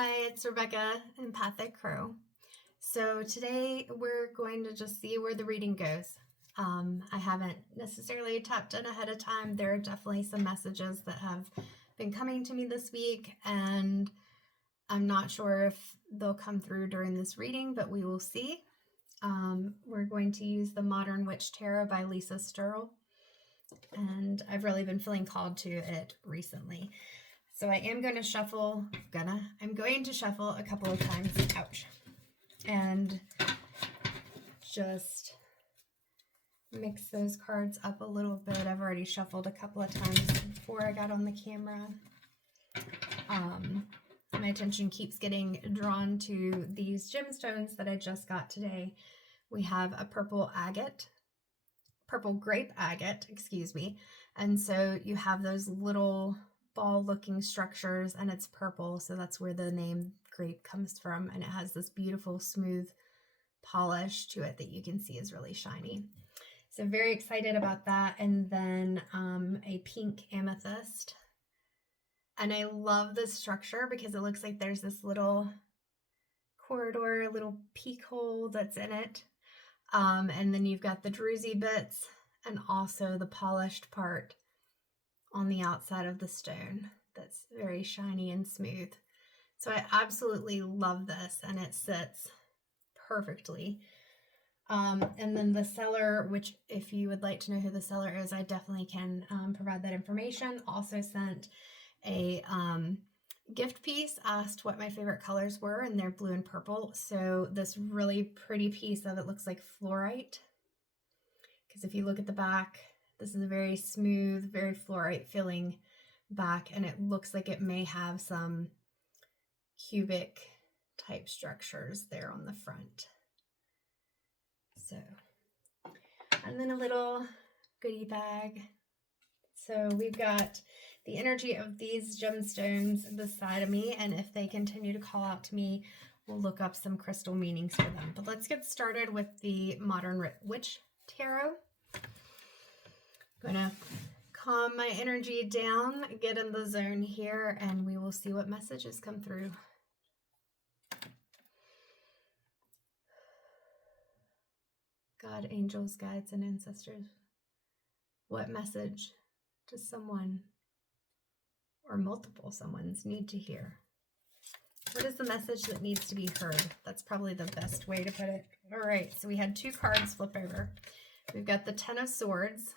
Hi, it's Rebecca, Empathic Crow. So today we're going to just see where the reading goes. I haven't necessarily tapped in ahead of time. There are definitely some messages that have been coming to me this week, and I'm not sure if they'll come through during this reading, but we will see. We're going to use the Modern Witch Tarot by Lisa Sterle, and I've really been feeling called to it recently. So I am going to shuffle, I'm going to shuffle a couple of times, ouch, and just mix those cards up a little bit. I've already shuffled a couple of times before I got on the camera. My attention keeps getting drawn to these gemstones that I just got today. We have a purple grape agate, and so you have those little ball-looking structures, and it's purple, so that's where the name grape comes from, and it has this beautiful, smooth polish to it that you can see is really shiny. So very excited about that. And then a pink amethyst. And I love this structure because it looks like there's this little corridor, a little peek hole that's in it. And then you've got the druzy bits and also the polished part on the outside of the stone that's very shiny and smooth. So I absolutely love this, and it sits perfectly. And then the seller, which if you would like to know who the seller is, I definitely can provide that information. Also sent a gift piece, asked what my favorite colors were, and they're blue and purple. So this really pretty piece of it looks like fluorite, because if you look at the back, this is a very smooth, very fluorite feeling back, and it looks like it may have some cubic type structures there on the front. So, and then a little goodie bag. So we've got the energy of these gemstones beside of me, and if they continue to call out to me, we'll look up some crystal meanings for them. But let's get started with the Modern Witch Tarot. I'm gonna calm my energy down, get in the zone here, and we will see what messages come through. God, angels, guides, and ancestors, what message does someone or multiple someones need to hear? What is the message that needs to be heard? That's probably the best way to put it. All right, so we had two cards flip over. We've got the Ten of Swords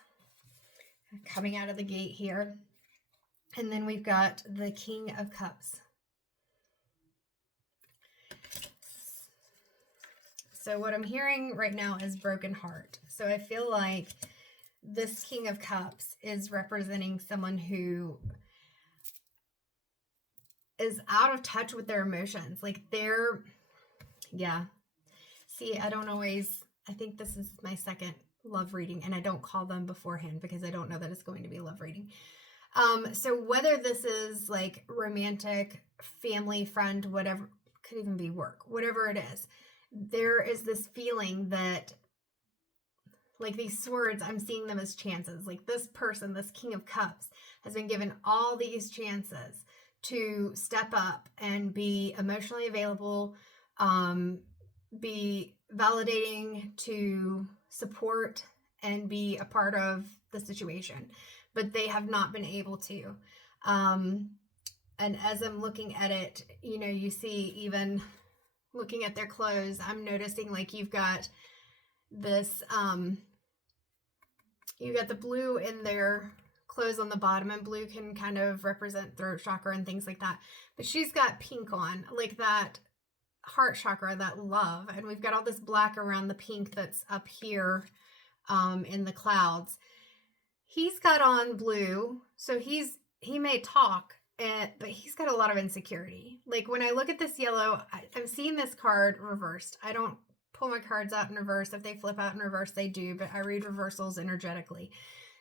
coming out of the gate here. And then we've got the King of Cups. So what I'm hearing right now is broken heart. So I feel like this King of Cups is representing someone who is out of touch with their emotions. Like See, I think this is my second love reading, and I don't call them beforehand because I don't know that it's going to be a love reading. So whether this is like romantic, family, friend, whatever, could even be work, whatever it is, there is this feeling that, like these swords, I'm seeing them as chances. Like this person, this King of Cups, has been given all these chances to step up and be emotionally available, be validating, to support, and be a part of the situation. But they have not been able to. And as I'm looking at it, you see, even looking at their clothes, I'm noticing like you've got this, you got the blue in their clothes on the bottom, and blue can kind of represent throat chakra and things like that. But she's got pink on, like that heart chakra, that love. And we've got all this black around the pink that's up here in the clouds. He's got on blue, so he may talk, but he's got a lot of insecurity. Like when I look at this yellow, I'm seeing this card reversed. I don't pull my cards out in reverse. If they flip out in reverse, they do, but I read reversals energetically.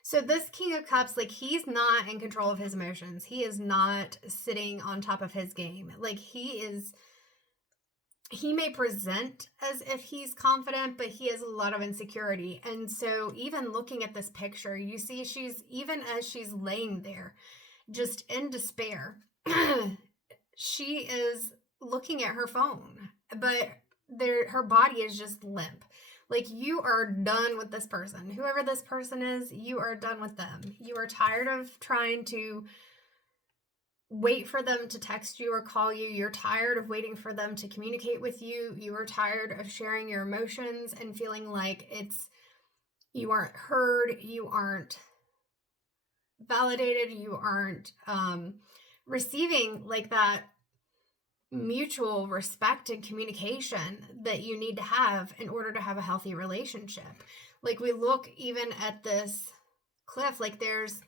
So this King of Cups, like he's not in control of his emotions. He is not sitting on top of his game. Like he may present as if he's confident, but he has a lot of insecurity. And so even looking at this picture, you see even as she's laying there, just in despair, she is looking at her phone, but her body is just limp. Like, you are done with this person. Whoever this person is, you are done with them. You are tired of trying to wait for them to text you or call you. You're tired of waiting for them to communicate with you. You are tired of sharing your emotions and feeling like you aren't heard, you aren't validated, you aren't receiving like that mutual respect and communication that you need to have in order to have a healthy relationship. Like, we look even at this cliff, like there's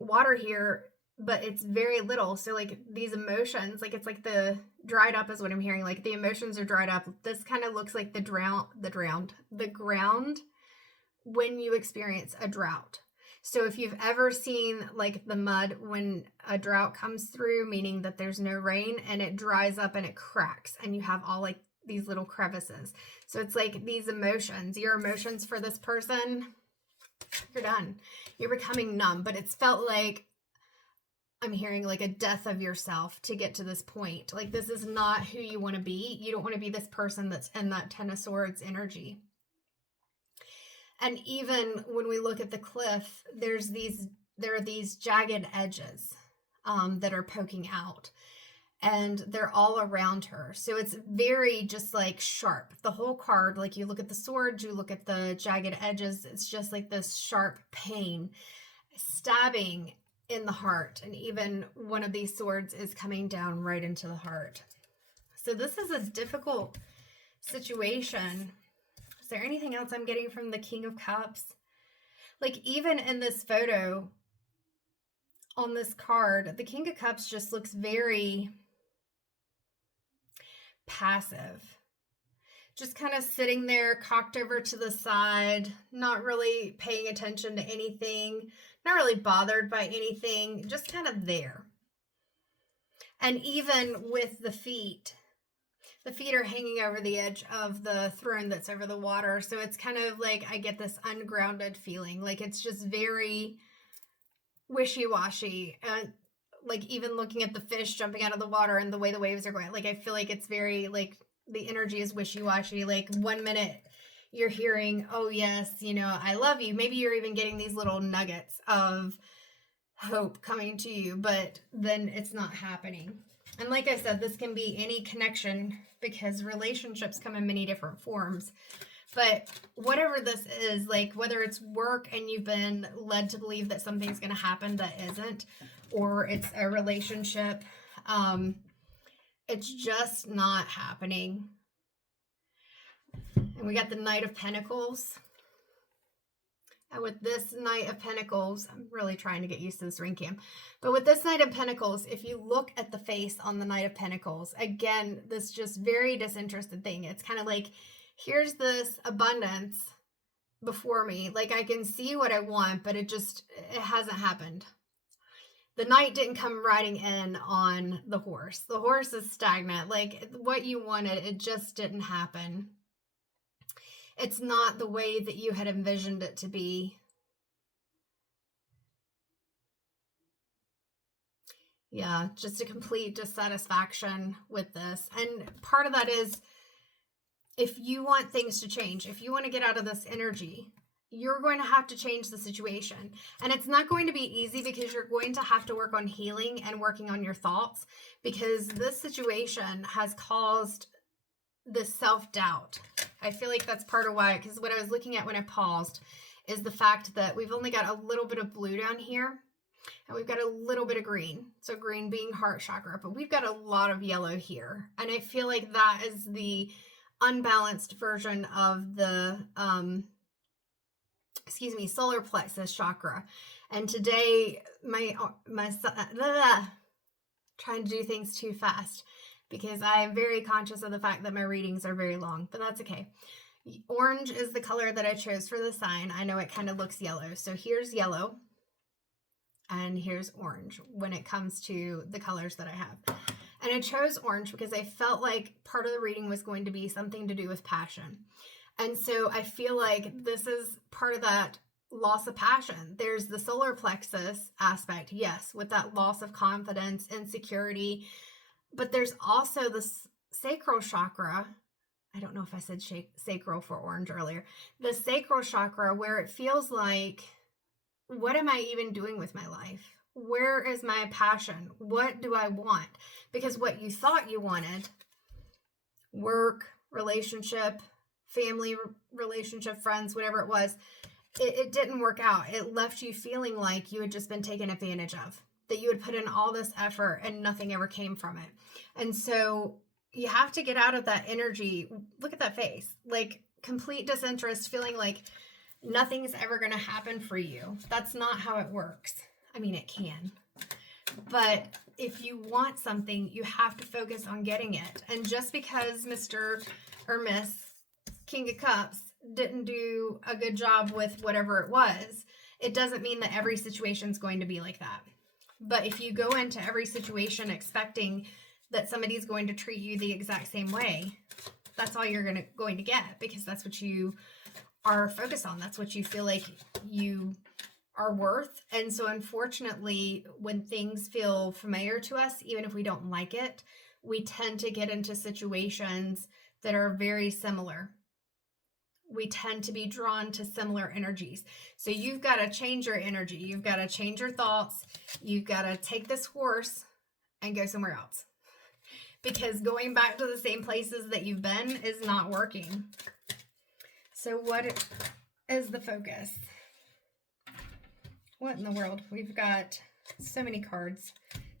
water here, but it's very little. So like these emotions, like it's like the dried up is what I'm hearing. Like the emotions are dried up. This kind of looks like the ground when you experience a drought. So if you've ever seen like the mud when a drought comes through, meaning that there's no rain and it dries up and it cracks and you have all like these little crevices. So it's like these emotions, your emotions for this person, you're done. You're becoming numb, but it's felt like, I'm hearing like a death of yourself to get to this point. Like, this is not who you want to be. You don't want to be this person that's in that Ten of Swords energy. And even when we look at the cliff, there are these jagged edges that are poking out, and they're all around her. So it's very just like sharp. The whole card, like you look at the sword, you look at the jagged edges, it's just like this sharp pain, stabbing in the heart. And even one of these swords is coming down right into the heart. So this is a difficult situation. Is there anything else I'm getting from the King of Cups? Like, even in this photo on this card, the King of Cups just looks very passive. Just kind of sitting there, cocked over to the side, not really paying attention to anything, not really bothered by anything, just kind of there. And even with the feet are hanging over the edge of the throne that's over the water. So it's kind of like I get this ungrounded feeling. Like, it's just very wishy-washy. And like, even looking at the fish jumping out of the water and the way the waves are going, like, I feel like it's very, like, the energy is wishy-washy. Like, 1 minute you're hearing, oh yes, you know, I love you. Maybe you're even getting these little nuggets of hope coming to you, but then it's not happening. And like I said, this can be any connection because relationships come in many different forms. But whatever this is, like whether it's work and you've been led to believe that something's going to happen that isn't, or it's a relationship, it's just not happening. And we got the Knight of Pentacles. And with this Knight of Pentacles, I'm really trying to get used to this ring cam. But with this Knight of Pentacles, if you look at the face on the Knight of Pentacles, again, this just very disinterested thing. It's kind of like, here's this abundance before me. Like, I can see what I want, but it hasn't happened. The Knight didn't come riding in on the horse. The horse is stagnant. Like, what you wanted, it just didn't happen. It's not the way that you had envisioned it to be. Yeah, just a complete dissatisfaction with this. And part of that is, if you want things to change, if you want to get out of this energy, you're going to have to change the situation. And it's not going to be easy because you're going to have to work on healing and working on your thoughts, because this situation has caused this self-doubt. I feel like that's part of why, because what I was looking at when I paused is the fact that we've only got a little bit of blue down here and we've got a little bit of green. So green being heart chakra, but we've got a lot of yellow here. And I feel like that is the unbalanced version of the, solar plexus chakra. And today, trying to do things too fast, because I am very conscious of the fact that my readings are very long, but that's okay. Orange is the color that I chose for the sign. I know it kind of looks yellow. So here's yellow and here's orange when it comes to the colors that I have. And I chose orange because I felt like part of the reading was going to be something to do with passion. And so I feel like this is part of that loss of passion. There's the solar plexus aspect, yes, with that loss of confidence, insecurity, But there's also this sacral chakra. I don't know if I said sacral for orange earlier. The sacral chakra, where it feels like, what am I even doing with my life? Where is my passion? What do I want? Because what you thought you wanted, work, relationship, family relationship, friends, whatever it was, it didn't work out. It left you feeling like you had just been taken advantage of, that you had put in all this effort and nothing ever came from it. And so you have to get out of that energy. Look at that face, like complete disinterest, feeling like nothing's ever going to happen for you. That's not how it works. I mean, it can, but if you want something, you have to focus on getting it. And just because Mr. or Miss King of Cups didn't do a good job with whatever it was, it doesn't mean that every situation is going to be like that. But if you go into every situation expecting that somebody's going to treat you the exact same way, that's all you're going to get, because that's what you are focused on. That's what you feel like you are worth. And so unfortunately, when things feel familiar to us, even if we don't like it, we tend to get into situations that are very similar. We tend to be drawn to similar energies. So you've got to change your energy. You've got to change your thoughts. You've got to take this horse and go somewhere else, because going back to the same places that you've been is not working. So what is the focus? What in the world? We've got so many cards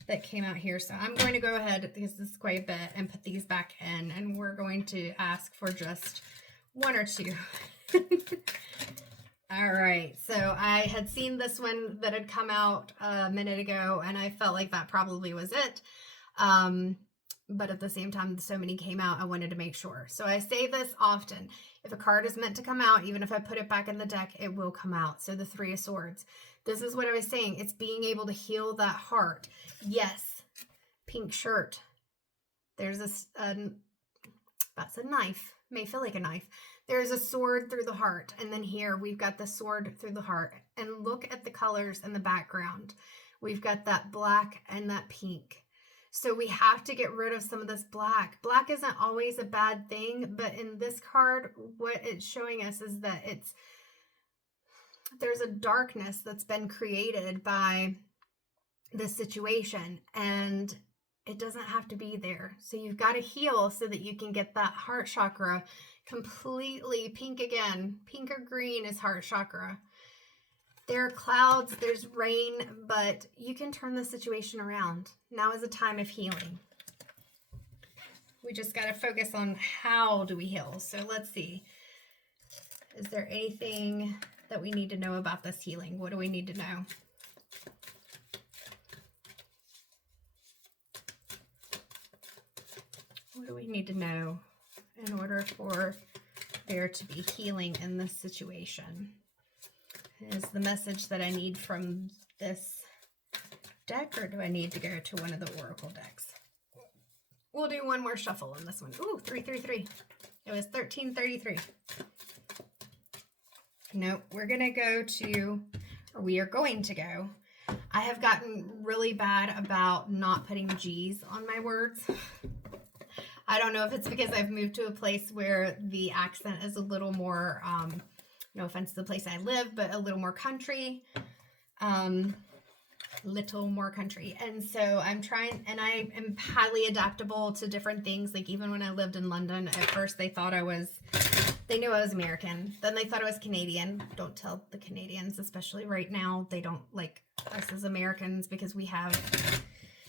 that came out here. So I'm going to go ahead, because this is quite a bit, and put these back in, and we're going to ask for just one or two. All right. So I had seen this one that had come out a minute ago, and I felt like that probably was it. But at the same time, so many came out, I wanted to make sure. So I say this often. If a card is meant to come out, even if I put it back in the deck, it will come out. So the Three of Swords. This is what I was saying. It's being able to heal that heart. Yes. Pink shirt. There's that's a knife. May feel like a knife. There's a sword through the heart. And then here we've got the sword through the heart. And look at the colors in the background. We've got that black and that pink. So we have to get rid of some of this black. Black isn't always a bad thing, but in this card, what it's showing us is that there's a darkness that's been created by this situation, and it doesn't have to be there. So you've got to heal so that you can get that heart chakra completely pink again. Pink or green is heart chakra. There are clouds, there's rain, but you can turn the situation around. Now is a time of healing. We just got to focus on how do we heal. So let's see. Is there anything that we need to know about this healing? What do we need to know? What do we need to know in order for there to be healing in this situation? Is the message that I need from this deck, or do I need to go to one of the oracle decks? We'll do one more shuffle on this one. Ooh, 333. It was 1333. No, we're going to go to, or we are going to go. I have gotten really bad about not putting G's on my words. I don't know if it's because I've moved to a place where the accent is a little more, no offense to the place I live, but a little more country. Little more country. And so I'm trying, and I am highly adaptable to different things. Like even when I lived in London, at first they knew I was American. Then they thought I was Canadian. Don't tell the Canadians, especially right now. They don't like us as Americans because we have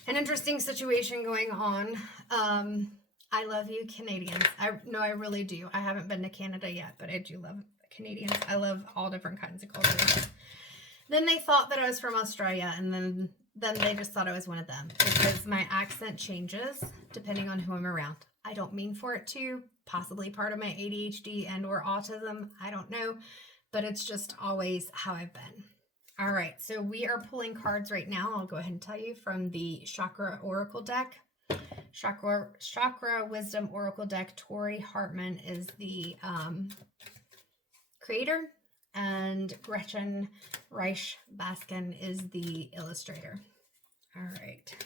an interesting situation going on. I love you, Canadians. I really do. I haven't been to Canada yet, but I do love Canadians. I love all different kinds of cultures. Then they thought that I was from Australia, and then they just thought I was one of them, because my accent changes depending on who I'm around. I don't mean for it to, possibly part of my ADHD and or autism, I don't know, but it's just always how I've been. All right, so we are pulling cards right now. I'll go ahead and tell you from the Chakra Oracle deck. Chakra Wisdom Oracle deck. Tori Hartman is the creator, and Gretchen Reich Baskin is the illustrator. All right.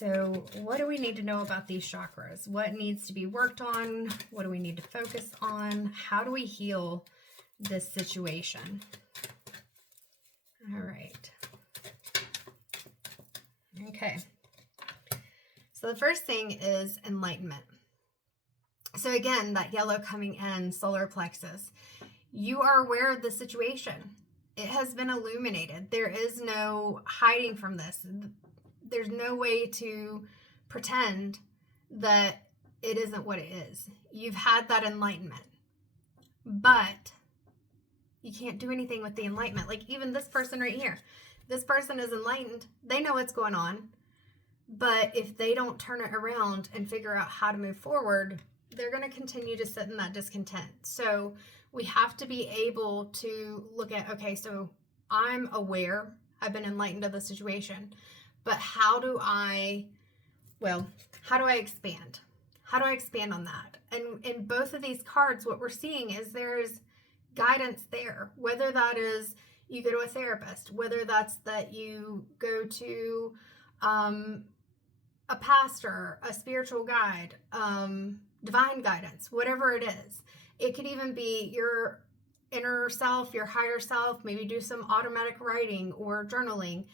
So what do we need to know about these chakras? What needs to be worked on? What do we need to focus on? How do we heal this situation? All right. Okay. So the first thing is enlightenment. So again, that yellow coming in, solar plexus. You are aware of the situation. It has been illuminated. There is no hiding from this. There's no way to pretend that it isn't what it is. You've had that enlightenment, but you can't do anything with the enlightenment. Like even this person right here, this person is enlightened. They know what's going on, but if they don't turn it around and figure out how to move forward, they're going to continue to sit in that discontent. So we have to be able to look at, okay, so I'm aware, I've been enlightened of the situation, but how do I expand? How do I expand on that? And in both of these cards, what we're seeing is there's guidance there, whether that is you go to a therapist, whether that's that you go to a pastor, a spiritual guide, divine guidance, whatever it is. It could even be your inner self, your higher self, maybe do some automatic writing or journaling,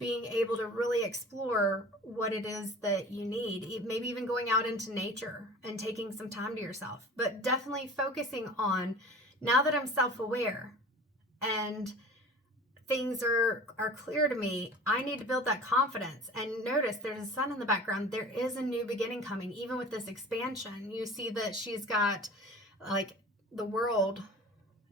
being able to really explore what it is that you need, maybe even going out into nature and taking some time to yourself, but definitely focusing on, now that I'm self-aware and things are clear to me, I need to build that confidence. And notice there's a sun in the background. There is a new beginning coming. Even with this expansion, you see that she's got like the world.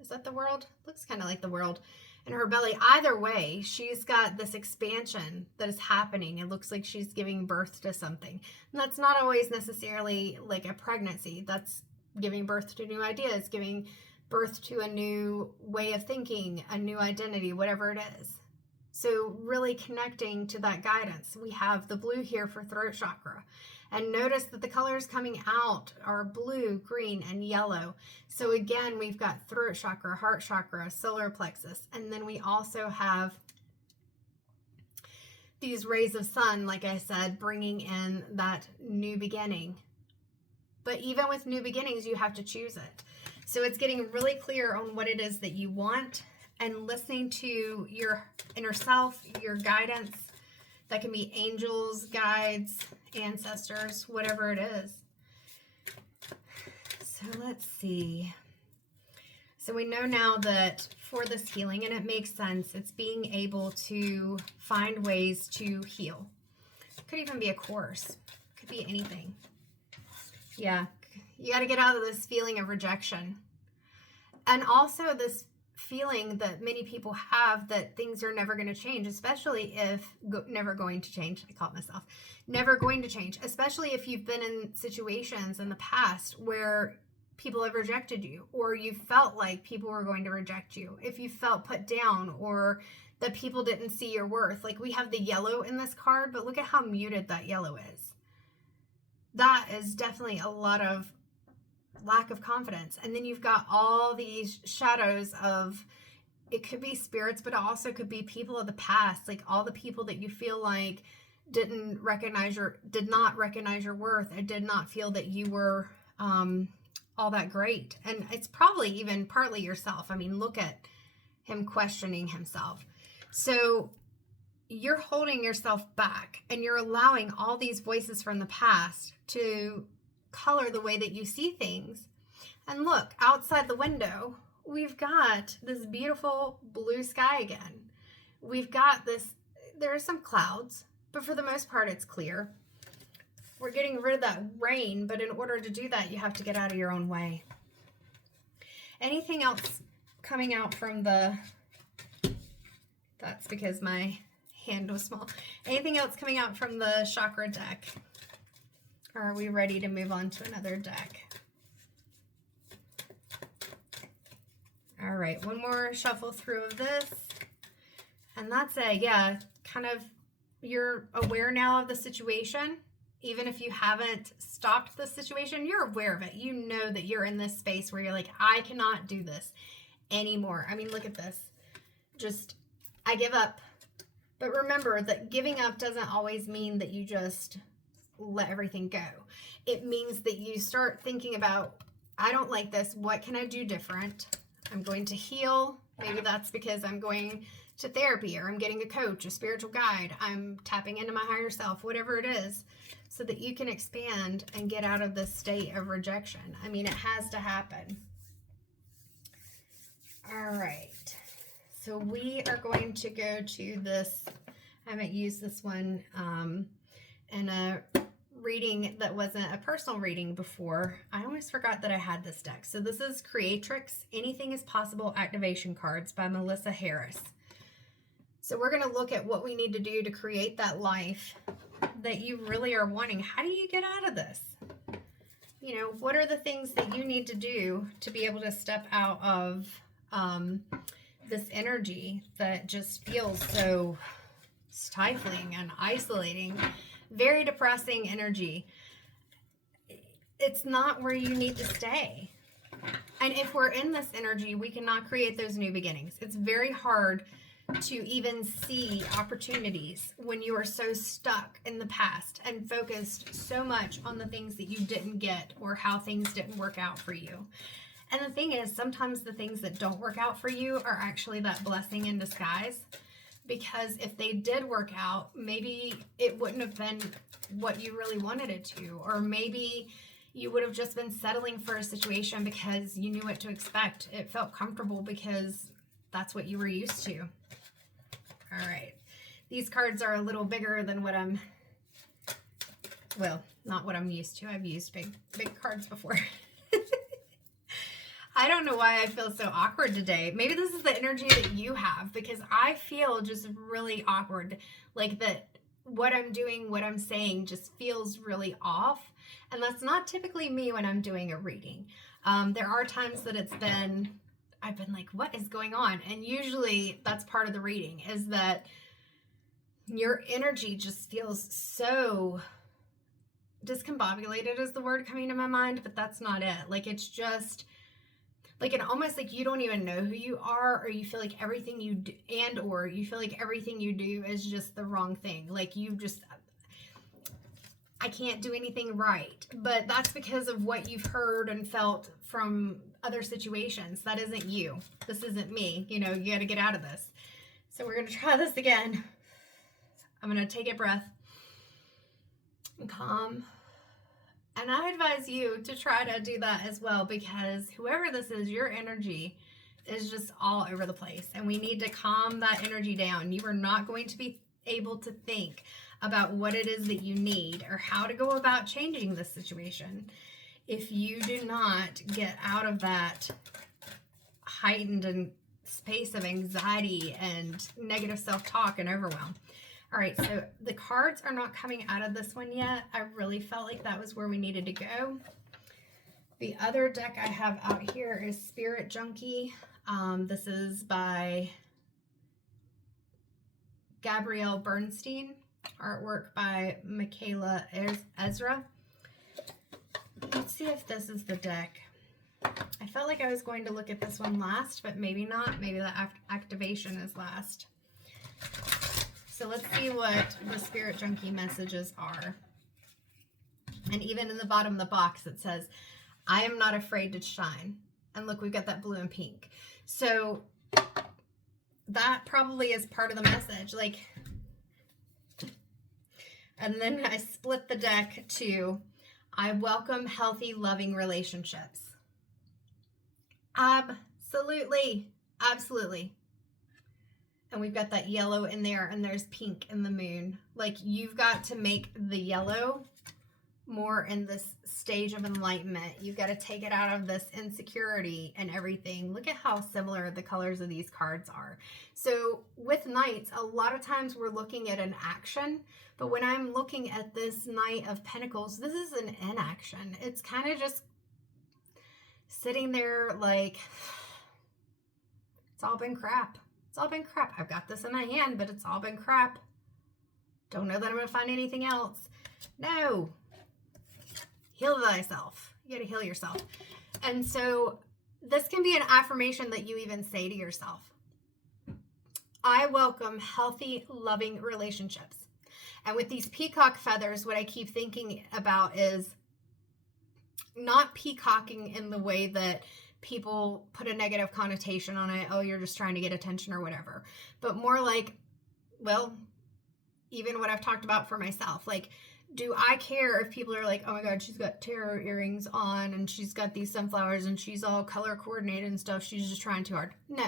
Is that the world? Looks kind of like the world in her belly. Either way, she's got this expansion that is happening. It looks like she's giving birth to something. And that's not always necessarily like a pregnancy. That's giving birth to new ideas, giving birth to a new way of thinking, a new identity, whatever it is. So really connecting to that guidance. We have the blue here for throat chakra. And notice that the colors coming out are blue, green, and yellow. So again, we've got throat chakra, heart chakra, solar plexus. And then we also have these rays of sun, like I said, bringing in that new beginning. But even with new beginnings, you have to choose it. So it's getting really clear on what it is that you want and listening to your inner self, your guidance. That can be angels, guides, ancestors, whatever it is. So let's see. So we know now that for this healing, and it makes sense, it's being able to find ways to heal. Could even be a course. Could be anything. Yeah. You got to get out of this feeling of rejection. And also this feeling that many people have that things are never going to change, especially if never going to change. I caught myself. Never going to change, especially if you've been in situations in the past where people have rejected you, or you felt like people were going to reject you. If you felt put down or that people didn't see your worth. Like we have the yellow in this card, but look at how muted that yellow is. That is definitely a lot of lack of confidence. And then you've got all these shadows of, it could be spirits, but it also could be people of the past, like all the people that you feel like did not recognize your worth, and did not feel that you were all that great. And it's probably even partly yourself. I mean, look at him questioning himself. So you're holding yourself back, and you're allowing all these voices from the past to color the way that you see things. And look, outside the window, we've got this beautiful blue sky again. We've got this, there are some clouds, but for the most part, it's clear. We're getting rid of that rain, but in order to do that, you have to get out of your own way. Anything else coming out from the, that's because my hand was small. Anything else coming out from the chakra deck? Or are we ready to move on to another deck? All right, one more shuffle through of this. And that's it. Yeah, kind of, you're aware now of the situation. Even if you haven't stopped the situation, you're aware of it. You know that you're in this space where you're like, I cannot do this anymore. I mean, look at this. Just, I give up. But remember that giving up doesn't always mean that you just let everything go. It means that you start thinking about, I don't like this. What can I do different? I'm going to heal. Maybe that's because I'm going to therapy, or I'm getting a coach, a spiritual guide. I'm tapping into my higher self, whatever it is, so that you can expand and get out of this state of rejection. I mean, it has to happen. All right. So we are going to go to this. I haven't used this one in a reading that wasn't a personal reading before. I almost forgot that I had this deck. So this is Creatrix Anything is Possible Activation Cards by Melissa Harris. So we're going to look at what we need to do to create that life that you really are wanting. How do you get out of this? You know, what are the things that you need to do to be able to step out of this energy that just feels so stifling and isolating, very depressing energy? It's not where you need to stay. And if we're in this energy, we cannot create those new beginnings. It's very hard to even see opportunities when you are so stuck in the past and focused so much on the things that you didn't get or how things didn't work out for you. And the thing is, sometimes the things that don't work out for you are actually that blessing in disguise, because if they did work out, maybe it wouldn't have been what you really wanted it to, or maybe you would have just been settling for a situation because you knew what to expect. It felt comfortable because that's what you were used to. All right. These cards are a little bigger than what I'm, well, not what I'm used to. I've used big cards before. I don't know why I feel so awkward today. Maybe this is the energy that you have, because I feel just really awkward. Like that what I'm doing, what I'm saying just feels really off. And that's not typically me when I'm doing a reading. There are times that I've been like, what is going on? And usually that's part of the reading, is that your energy just feels so discombobulated is the word coming to my mind, but that's not it. Like, it's just like, it almost like you don't even know who you are, or you feel like everything you do, or you feel like everything you do is just the wrong thing. Like, I can't do anything right. But that's because of what you've heard and felt from other situations. That isn't you. This isn't me. You know, you got to get out of this. So we're going to try this again. I'm going to take a breath and calm. And I advise you to try to do that as well, because whoever this is, your energy is just all over the place. And we need to calm that energy down. You are not going to be able to think about what it is that you need or how to go about changing this situation if you do not get out of that heightened space of anxiety and negative self-talk and overwhelm. All right, so the cards are not coming out of this one yet. I really felt like that was where we needed to go. The other deck I have out here is Spirit Junkie. This is by Gabrielle Bernstein. Artwork by Michaela Ezra. Let's see if this is the deck. I felt like I was going to look at this one last, but maybe not. Maybe the activation is last. So let's see what the Spirit Junkie messages are. And even in the bottom of the box, it says, I am not afraid to shine. And look, we've got that blue and pink. So that probably is part of the message. Like, and then I split the deck to, I welcome healthy, loving relationships. Absolutely. Absolutely. And we've got that yellow in there, and there's pink in the moon. Like, you've got to make the yellow more in this stage of enlightenment. You've got to take it out of this insecurity and everything. Look at how similar the colors of these cards are. So with Knights, a lot of times we're looking at an action, but when I'm looking at this Knight of Pentacles, this is an inaction. It's kind of just sitting there like, it's all been crap. It's all been crap. I've got this in my hand, but it's all been crap. Don't know that I'm going to find anything else. No. Heal thyself. You got to heal yourself. And so this can be an affirmation that you even say to yourself. I welcome healthy, loving relationships. And with these peacock feathers, what I keep thinking about is not peacocking in the way that people put a negative connotation on it. Oh, you're just trying to get attention or whatever. But more like, well, even what I've talked about for myself. Like, do I care if people are like, oh my God, she's got tarot earrings on and she's got these sunflowers and she's all color coordinated and stuff. She's just trying too hard. No,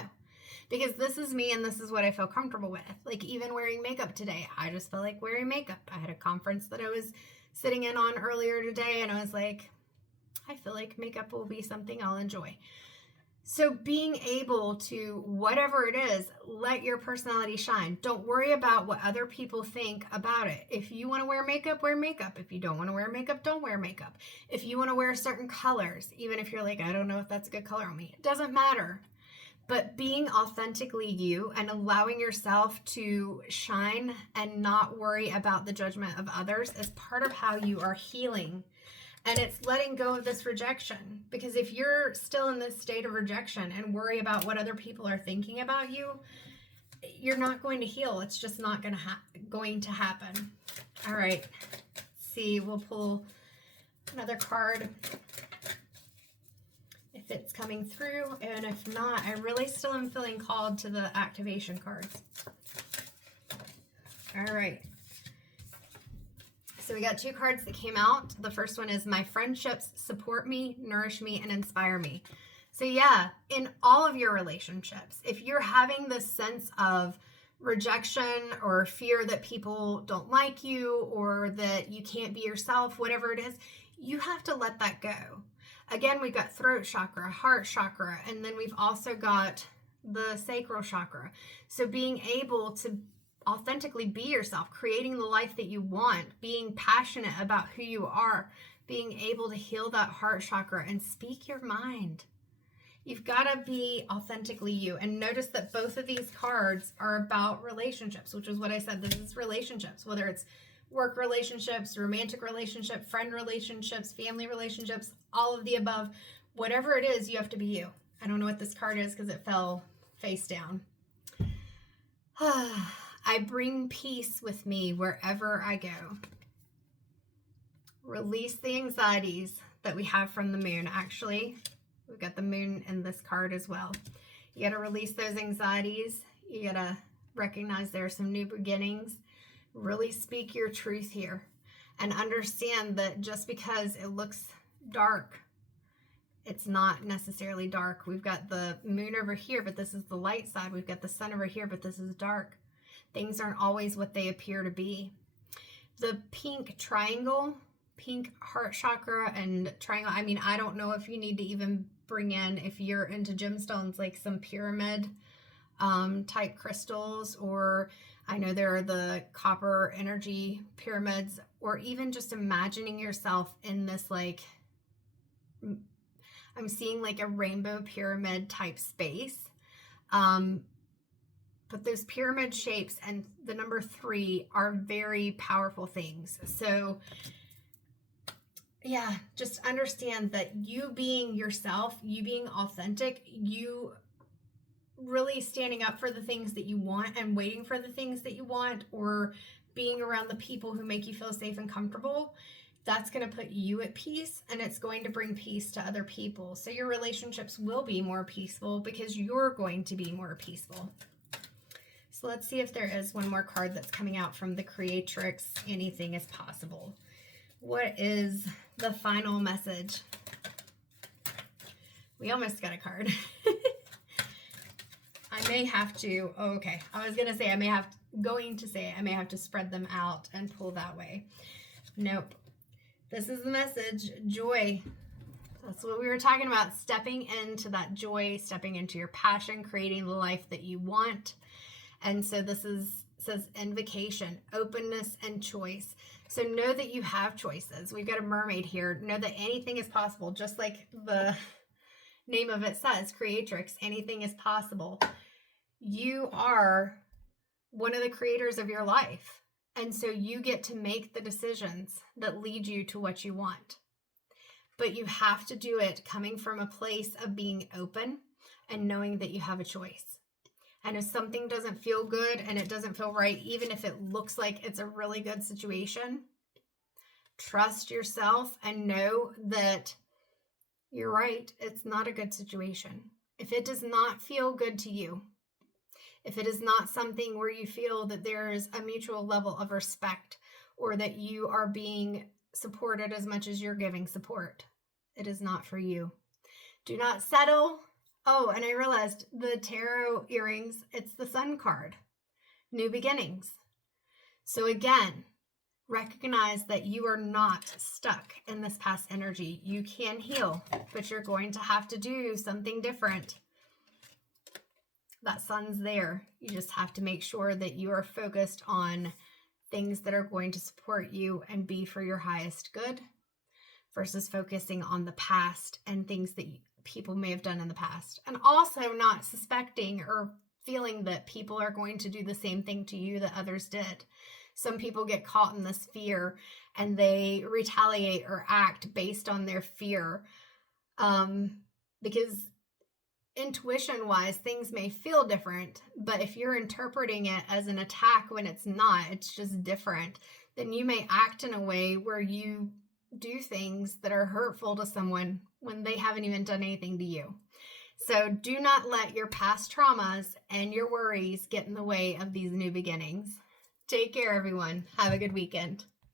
because this is me and this is what I feel comfortable with. Like, even wearing makeup today, I just felt like wearing makeup. I had a conference that I was sitting in on earlier today and I was like, I feel like makeup will be something I'll enjoy. So being able to, whatever it is, let your personality shine. Don't worry about what other people think about it. If you want to wear makeup, wear makeup. If you don't want to wear makeup, don't wear makeup. If you want to wear certain colors, even if you're like, I don't know if that's a good color on me, it doesn't matter. But being authentically you and allowing yourself to shine and not worry about the judgment of others is part of how you are healing. And it's letting go of this rejection. Because if you're still in this state of rejection and worry about what other people are thinking about you, you're not going to heal. It's just not going to happen. All right. Let's see, we'll pull another card if it's coming through. And if not, I really still am feeling called to the activation cards. All right. So we got 2 cards that came out. The first one is my friendships support me, nourish me, and inspire me. So yeah, in all of your relationships, if you're having this sense of rejection or fear that people don't like you or that you can't be yourself, whatever it is, you have to let that go. Again, we've got throat chakra, heart chakra, and then we've also got the sacral chakra. So being able to authentically be yourself, creating the life that you want, being passionate about who you are, being able to heal that heart chakra and speak your mind. You've got to be authentically you. And notice that both of these cards are about relationships, which is what I said. This is relationships, whether it's work relationships, romantic relationship, friend relationships, family relationships, all of the above. Whatever it is, you have to be you. I don't know what this card is because it fell face down. I bring peace with me wherever I go. Release the anxieties that we have from the moon. Actually, we've got the moon in this card as well. You got to release those anxieties. You got to recognize there are some new beginnings. Really speak your truth here and understand that just because it looks dark, it's not necessarily dark. We've got the moon over here, but this is the light side. We've got the sun over here, but this is dark. Things aren't always what they appear to be. The pink triangle, pink heart chakra and triangle, I mean, I don't know if you need to even bring in, if you're into gemstones, like some pyramid type crystals, or I know there are the copper energy pyramids, or even just imagining yourself in this, like, I'm seeing like a rainbow pyramid type space. But those pyramid shapes and the number 3 are very powerful things. So yeah, just understand that you being yourself, you being authentic, you really standing up for the things that you want and waiting for the things that you want, or being around the people who make you feel safe and comfortable, that's going to put you at peace, and it's going to bring peace to other people. So your relationships will be more peaceful because you're going to be more peaceful. So let's see if there is one more card that's coming out from the Creatrix. Anything is possible. What is the final message? We almost got a card. I may have to, oh, okay. I was going to say I may have to spread them out and pull that way. Nope. This is the message, joy. That's what we were talking about, stepping into that joy, stepping into your passion, creating the life that you want. And so this says invocation, openness, and choice. So know that you have choices. We've got a mermaid here. Know that anything is possible, just like the name of it says, Creatrix, anything is possible. You are one of the creators of your life. And so you get to make the decisions that lead you to what you want. But you have to do it coming from a place of being open and knowing that you have a choice. And if something doesn't feel good and it doesn't feel right, even if it looks like it's a really good situation, trust yourself and know that you're right. It's not a good situation. If it does not feel good to you, if it is not something where you feel that there's a mutual level of respect or that you are being supported as much as you're giving support, it is not for you. Do not settle. Oh, and I realized the tarot earrings, it's the Sun card, new beginnings. So again, recognize that you are not stuck in this past energy. You can heal, but you're going to have to do something different. That Sun's there. You just have to make sure that you are focused on things that are going to support you and be for your highest good versus focusing on the past and things that people may have done in the past. And also not suspecting or feeling that people are going to do the same thing to you that others did. Some people get caught in this fear and they retaliate or act based on their fear, because intuition-wise, things may feel different, but if you're interpreting it as an attack when it's not, it's just different, then you may act in a way where you do things that are hurtful to someone when they haven't even done anything to you. So do not let your past traumas and your worries get in the way of these new beginnings. Take care, everyone. Have a good weekend.